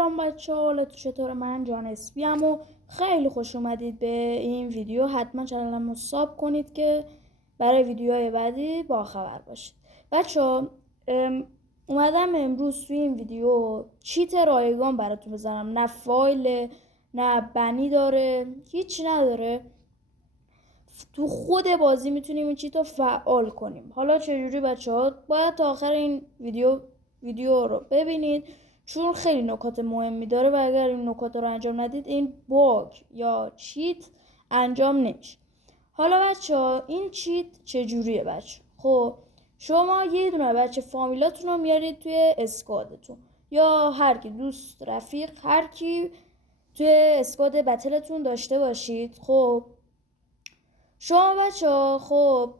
سلام بچه ها، حالتون چطوره؟ من جان اسپیم و خیلی خوش اومدید به این ویدیو. حتما چنلم رو ساب کنید که برای ویدیوهای بعدی با خبر باشید. بچه ها اومدم امروز توی این ویدیو چیت رایگان براتون بزنم. نه فایل نه بنی داره، هیچی نداره. تو خود بازی میتونیم این چیت رو فعال کنیم. حالا چجوری بچه ها؟ باید تا آخر این ویدیو رو ببینید چون خیلی نکات مهمی داره و اگر این نکات رو انجام ندید این باگ یا چیت انجام نمیشه. حالا بچه ها این چیت چجوریه بچه؟ خب شما یه دونه بچه فامیلاتون رو میارید توی اسکوادتون یا هر کی دوست رفیق هر کی توی اسکواد بتلتون داشته باشید. خب شما بچه ها خب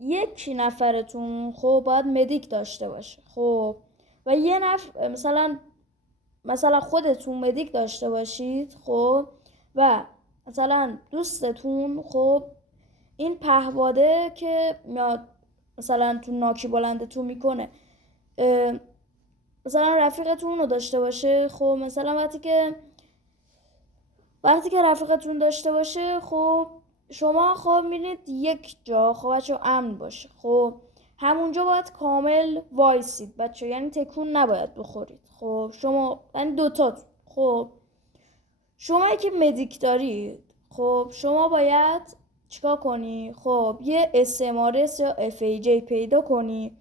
یک نفرتون خب باید مدیک داشته باشه. خب و یه نفر مثلا خودتون مدیک داشته باشید. خب و مثلا دوستتون خب این پهواده که میاد مثلا تو ناکی بلندتون میکنه مثلا رفیقتون رو داشته باشه. خب مثلا وقتی که رفیقتون داشته باشه خب شما خب میرید یک جا خب بچه امن باشه. خب همونجا باید کامل وایسید بچه، یعنی تکون نباید بخورید. خب شما یعنی دوتا خب شما که مدیک دارید خب شما باید چیکار کنی؟ خب یه SMRS یا FAJ پیدا کنی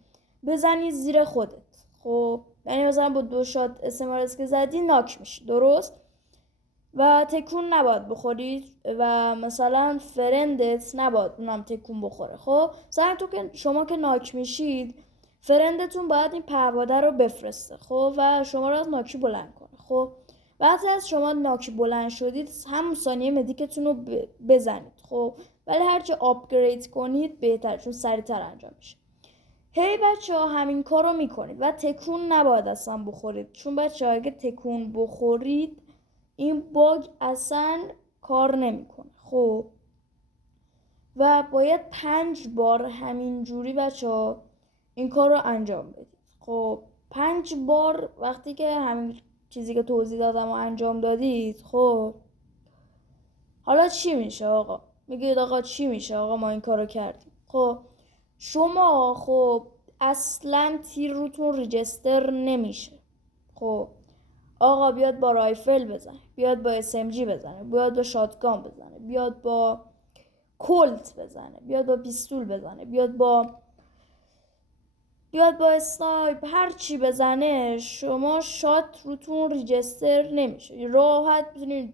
بزنی زیر خودت. خب یعنی مثلا با 2 شات SMRS که زدی ناک میشی، درست؟ و تکون نباید بخوری و مثلا فرندت نباید اونم تکون بخوره. خب مثلا شما که ناک میشید فرندتون باید این پهواده رو بفرسته خب و شما رو از ناکی بلند کنه. خب وقتی از شما ناکی بلند شدید همون ثانیه مدیکتون رو بزنید. خب ولی هرچه آپگرید کنید بهتر چون سریعتر انجام میشه. هی بچه ها همین کار رو میکنید و تکون نباید اصلا بخورید چون بچه ها اگه تکون بخورید این باگ اصلا کار نمیکنه. خب و باید 5 بار همین جوری بچه ها این کار رو انجام بدید. خب 5 بار وقتی که همین چیزی که توضیح دادم و انجام دادید خب حالا چی میشه آقا؟ میگید آقا چی میشه آقا ما این کار رو کردیم؟ خب شما خب اصلا تیر روتون ریجستر نمیشه. خب آقا بیاد با رایفل بزنه، بیاد با SMG بزنه، بیاد با شاتگان بزنه، بیاد با کولت بزنه، بیاد با پیستول بزنه، بیاد با اسنایپ، هر چی بزنه شما شات روتون ریجستر نمیشه. راحت میتونید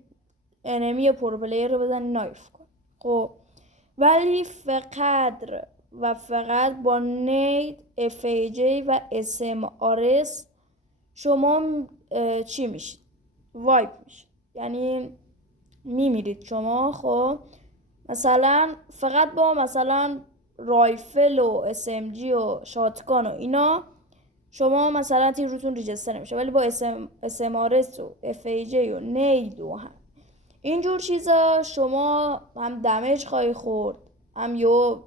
انمی پرو پلیر رو بزنید نایف کن. خب ولی فقط با نید FAJ و SMRS شما چی میشید؟ وایپ میشید، یعنی میمیرید شما. خب مثلا فقط با مثلا رایفل و SMG و شاتگان و اینا شما مثلا تیر روتون ریجستر نمیشه، ولی با SMRS و FAJ و نید و اینجور چیزا شما هم دمیج خواهی خورد، هم یو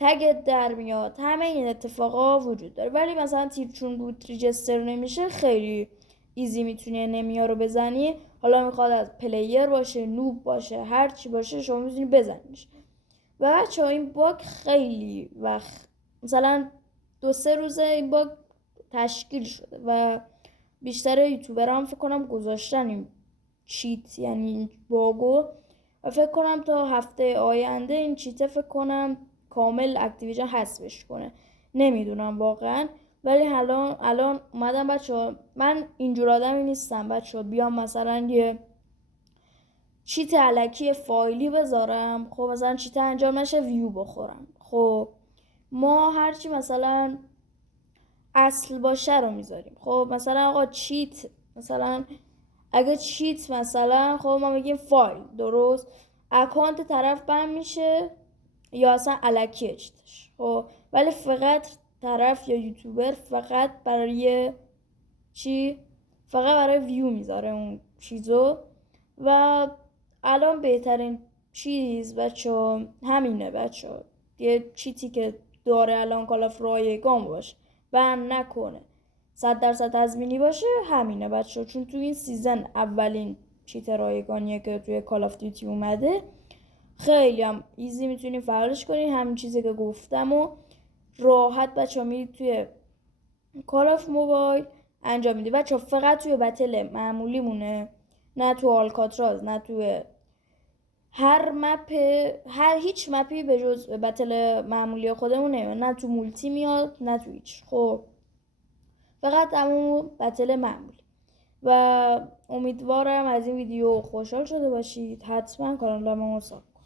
تگت در میاد، همه این اتفاقا وجود داره. ولی مثلا تیر چون روت ریجستر نمیشه خیلی ایزی میتونی انمیا رو بزنی. حالا میخواد از پلیر باشه، نوب باشه، هر چی باشه شما میتونی بزنیش. و بچه ها این باگ خیلی وقت مثلا 2-3 روزه این باگ تشکیل شده و بیشتر یوتیوبرها هم فکر کنم گذاشتن این چیت یعنی این باگو و فکر کنم تا هفته آینده این چیت فکر کنم کامل اکتیویژن حذفش کنه. نمیدونم واقعا، ولی الان اومدم بچه ها. من اینجور آدمی نیستم بچه ها بیام مثلا یه چیت الکی فایلی بذارم خب مثلا چیت انجام نشه ویو بخورم. خب ما هرچی مثلا اصل باشه رو میذاریم. خب مثلا آقا چیت مثلا اگه چیت مثلا خب ما میگیم فایل، درست؟ اکانت طرف بند میشه یا اصلا الکیه چیتش. خب ولی فقط طرف یا یوتیوبر فقط برای فقط برای ویو میذاره اون چیزو. و الان بهترین چیز بچه همینه بچه، یه چیتی که داره الان کالاف رایگان باشه بند نکنه 100% تضمینی باشه همینه بچه، چون تو این سیزن اولین چیت رایگانیه که توی کال آف دیوتی اومده. خیلی هم ایزی میتونین فعالش کنین، همین چیزی که گفتم و راحت بچه ها میرید توی کال آف موبایل انجام میده. بچه ها فقط توی بتل معمولی مونه، نه تو آلکاتراز، نه توی هر مپ، هیچ مپی به جز بتل معمولی خودمون نمیاد، نه تو مولتی میاد نه تو هیچ. خب فقط همون بتل معمولی. و امیدوارم از این ویدیو خوشحال شده باشید. حتما کانالمو سابسکرایب